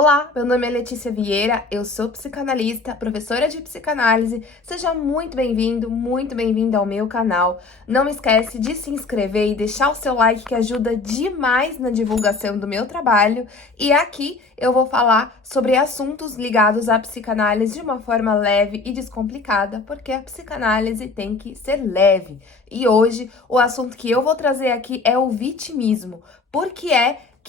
Olá, meu nome é Letícia Vieira, eu sou psicanalista, professora de psicanálise. Seja muito bem-vindo ao meu canal. Não esquece de se inscrever e deixar o seu like que ajuda demais na divulgação do meu trabalho. E aqui eu vou falar sobre assuntos ligados à psicanálise de uma forma leve e descomplicada, porque a psicanálise tem que ser leve. E hoje o assunto que eu vou trazer aqui é o vitimismo. Por que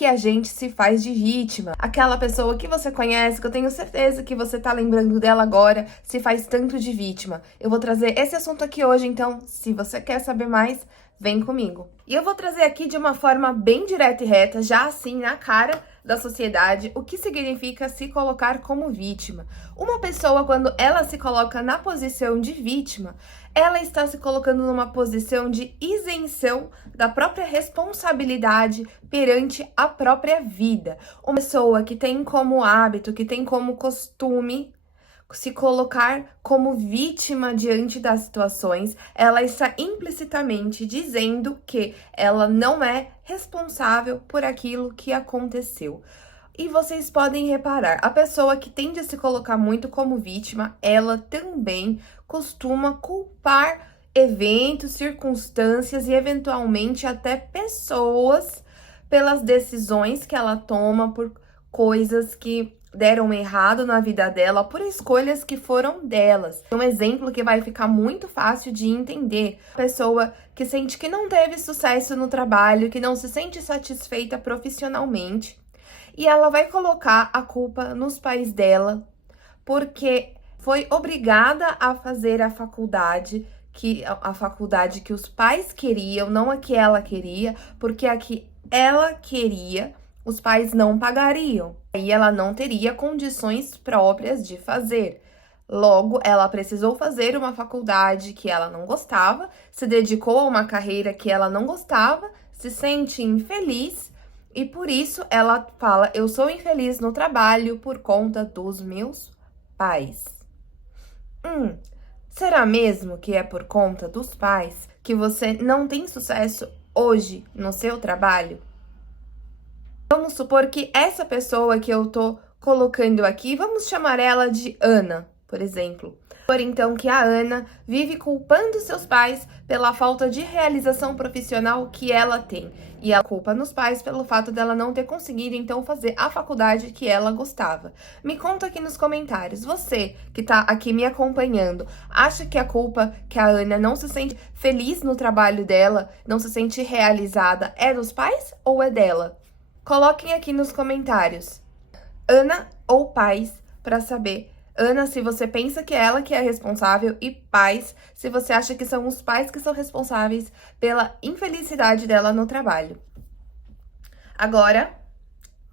a gente se faz de vítima? Aquela pessoa que você conhece, que eu tenho certeza que você tá lembrando dela agora, se faz tanto de vítima. Eu vou trazer esse assunto aqui hoje, então, se você quer saber mais, vem comigo. E eu vou trazer aqui de uma forma bem direta e reta, já assim na cara da sociedade, o que significa se colocar como vítima. Uma pessoa, quando ela se coloca na posição de vítima, ela está se colocando numa posição de isenção da própria responsabilidade perante a própria vida. Uma pessoa que tem como hábito, que tem como costume se colocar como vítima diante das situações, ela está implicitamente dizendo que ela não é responsável por aquilo que aconteceu. E vocês podem reparar, a pessoa que tende a se colocar muito como vítima, ela também costuma culpar eventos, circunstâncias e eventualmente até pessoas pelas decisões que ela toma, por coisas que deram errado na vida dela, por escolhas que foram delas. Um exemplo que vai ficar muito fácil de entender. Pessoa que sente que não teve sucesso no trabalho, que não se sente satisfeita profissionalmente, e ela vai colocar a culpa nos pais dela, porque foi obrigada a fazer a faculdade que os pais queriam, não a que ela queria, porque a que ela queria, os pais não pagariam. Aí ela não teria condições próprias de fazer. Logo, ela precisou fazer uma faculdade que ela não gostava, se dedicou a uma carreira que ela não gostava, se sente infeliz e por isso ela fala: eu sou infeliz no trabalho por conta dos meus pais. Será mesmo que é por conta dos pais que você não tem sucesso hoje no seu trabalho? Vamos supor que essa pessoa que eu tô colocando aqui, vamos chamar ela de Ana, por exemplo. Por então que a Ana vive culpando seus pais pela falta de realização profissional que ela tem. E ela culpa nos pais pelo fato dela não ter conseguido, então, fazer a faculdade que ela gostava. Me conta aqui nos comentários, você que tá aqui me acompanhando, acha que a culpa que a Ana não se sente feliz no trabalho dela, não se sente realizada, é dos pais ou é dela? Coloquem aqui nos comentários, Ana ou pais, para saber. Ana, se você pensa que é ela que é responsável, e pais, se você acha que são os pais que são responsáveis pela infelicidade dela no trabalho. Agora,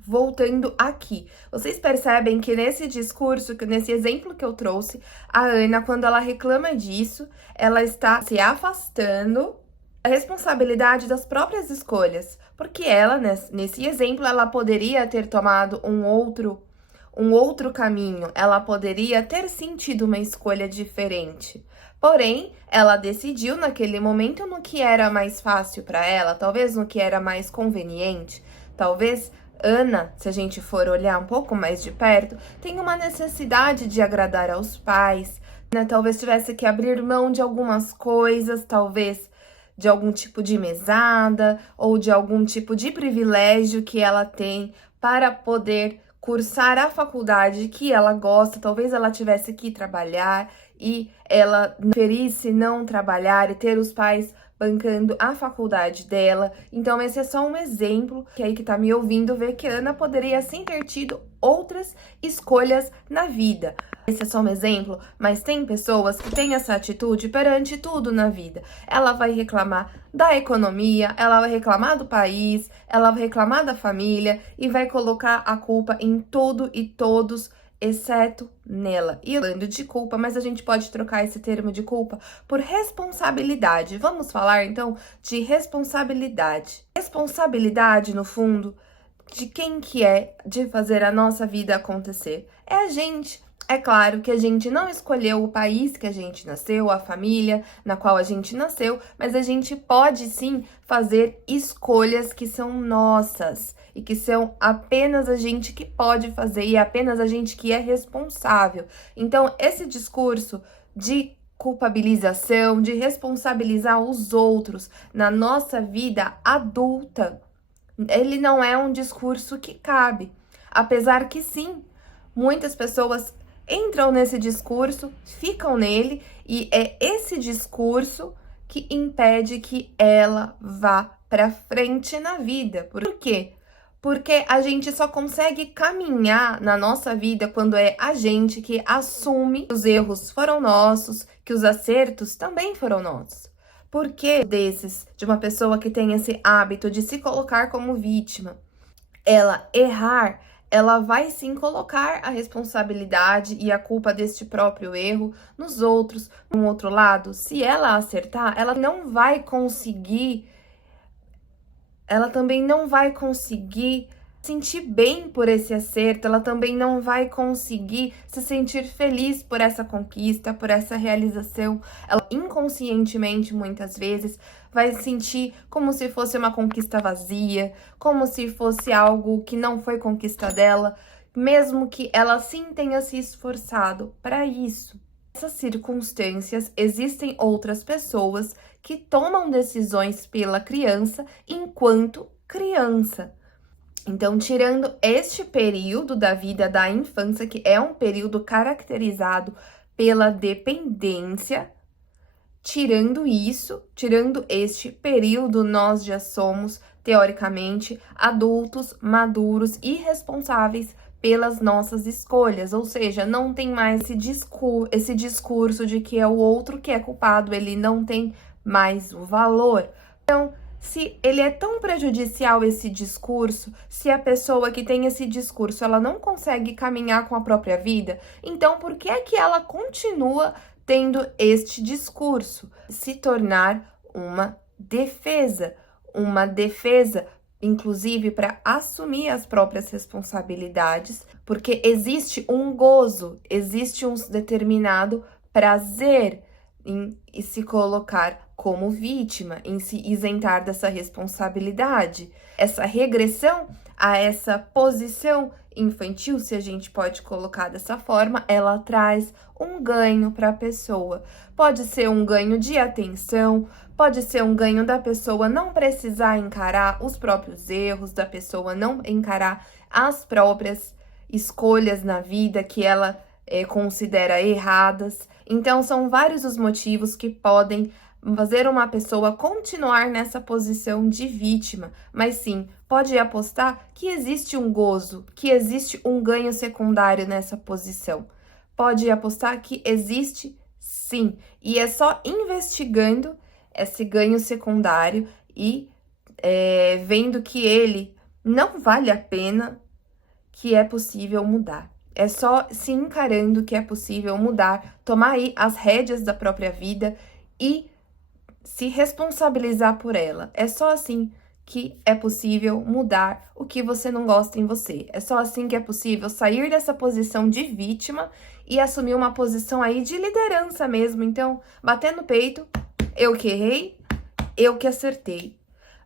voltando aqui, vocês percebem que nesse discurso, nesse exemplo que eu trouxe, a Ana, quando ela reclama disso, ela está se afastando a responsabilidade das próprias escolhas, porque ela, nesse exemplo, ela poderia ter tomado um outro caminho, ela poderia ter sentido uma escolha diferente. Porém, ela decidiu naquele momento no que era mais fácil para ela, talvez no que era mais conveniente, talvez Ana, se a gente for olhar um pouco mais de perto, tem uma necessidade de agradar aos pais, né? Talvez tivesse que abrir mão de algumas coisas, talvez de algum tipo de mesada ou de algum tipo de privilégio que ela tem para poder cursar a faculdade que ela gosta. Talvez ela tivesse que trabalhar e ela preferisse não trabalhar e ter os pais bancando a faculdade dela. Então, esse é só um exemplo que aí que tá me ouvindo vê que a Ana poderia sim ter tido outras escolhas na vida. Esse é só um exemplo, mas tem pessoas que têm essa atitude perante tudo na vida. Ela vai reclamar da economia, ela vai reclamar do país, ela vai reclamar da família e vai colocar a culpa em tudo e todos, exceto nela. E falando de culpa, mas a gente pode trocar esse termo de culpa por responsabilidade. Vamos falar então de responsabilidade. Responsabilidade, no fundo, de quem que é de fazer a nossa vida acontecer? É a gente. É claro que a gente não escolheu o país que a gente nasceu, a família na qual a gente nasceu, mas a gente pode sim fazer escolhas que são nossas e que são apenas a gente que pode fazer e apenas a gente que é responsável. Então, esse discurso de culpabilização, de responsabilizar os outros na nossa vida adulta, ele não é um discurso que cabe. Apesar que sim, muitas pessoas entram nesse discurso, ficam nele, e é esse discurso que impede que ela vá para frente na vida. Por quê? Porque a gente só consegue caminhar na nossa vida quando é a gente que assume que os erros foram nossos, que os acertos também foram nossos. Por que desses, de uma pessoa que tem esse hábito de se colocar como vítima, ela errar, ela vai sim colocar a responsabilidade e a culpa deste próprio erro nos outros. Um outro lado, se ela acertar, ela não vai conseguir, ela também não vai conseguir sentir bem por esse acerto, ela também não vai conseguir se sentir feliz por essa conquista, por essa realização. Ela inconscientemente, muitas vezes, vai sentir como se fosse uma conquista vazia, como se fosse algo que não foi conquista dela, mesmo que ela sim tenha se esforçado para isso. Nessas circunstâncias, existem outras pessoas que tomam decisões pela criança enquanto criança. Então, tirando este período da vida da infância, que é um período caracterizado pela dependência, tirando isso, tirando este período, nós já somos, teoricamente, adultos, maduros e responsáveis pelas nossas escolhas, ou seja, não tem mais esse discurso de que é o outro que é culpado, ele não tem mais o valor. Então, se ele é tão prejudicial esse discurso, se a pessoa que tem esse discurso, ela não consegue caminhar com a própria vida, então por que é que ela continua tendo este discurso? Se tornar uma defesa, inclusive para assumir as próprias responsabilidades, porque existe um gozo, existe um determinado prazer em se colocar como vítima, em se isentar dessa responsabilidade. Essa regressão a essa posição infantil, se a gente pode colocar dessa forma, ela traz um ganho para a pessoa. Pode ser um ganho de atenção, pode ser um ganho da pessoa não precisar encarar os próprios erros, da pessoa não encarar as próprias escolhas na vida que ela considera erradas. Então, são vários os motivos que podem fazer uma pessoa continuar nessa posição de vítima, mas sim, pode apostar que existe um gozo, que existe um ganho secundário nessa posição. Pode apostar que existe sim, e é só investigando esse ganho secundário e vendo que ele não vale a pena, que é possível mudar. É só se encarando que é possível mudar, tomar aí as rédeas da própria vida e se responsabilizar por ela. É só assim que é possível mudar o que você não gosta em você. É só assim que é possível sair dessa posição de vítima e assumir uma posição aí de liderança mesmo. Então, bater no peito, eu que errei, eu que acertei.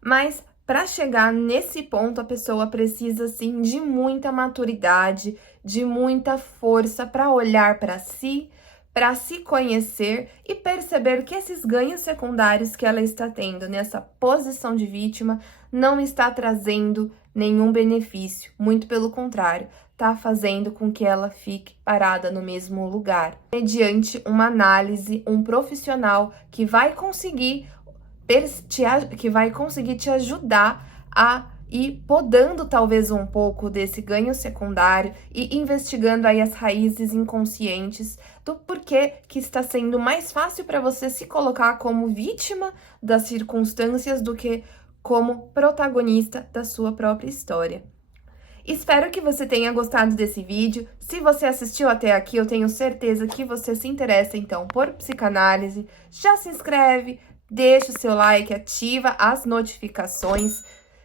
Mas para chegar nesse ponto, a pessoa precisa sim de muita maturidade, de muita força para olhar para si, para se conhecer e perceber que esses ganhos secundários que ela está tendo nessa posição de vítima não está trazendo nenhum benefício, muito pelo contrário, está fazendo com que ela fique parada no mesmo lugar. Mediante uma análise, um profissional que vai conseguir te ajudar a ir podando talvez um pouco desse ganho secundário e investigando aí as raízes inconscientes do porquê que está sendo mais fácil para você se colocar como vítima das circunstâncias do que como protagonista da sua própria história. Espero que você tenha gostado desse vídeo. Se você assistiu até aqui, eu tenho certeza que você se interessa então por psicanálise. Já se inscreve, deixa o seu like, ativa as notificações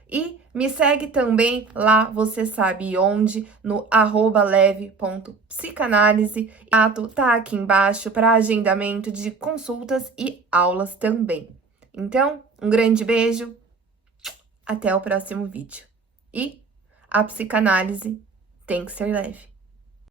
E me segue também lá, você sabe onde, no @leve.psicanálise. O contato tá aqui embaixo para agendamento de consultas e aulas também. Então, um grande beijo, até o próximo vídeo. E a psicanálise tem que ser leve.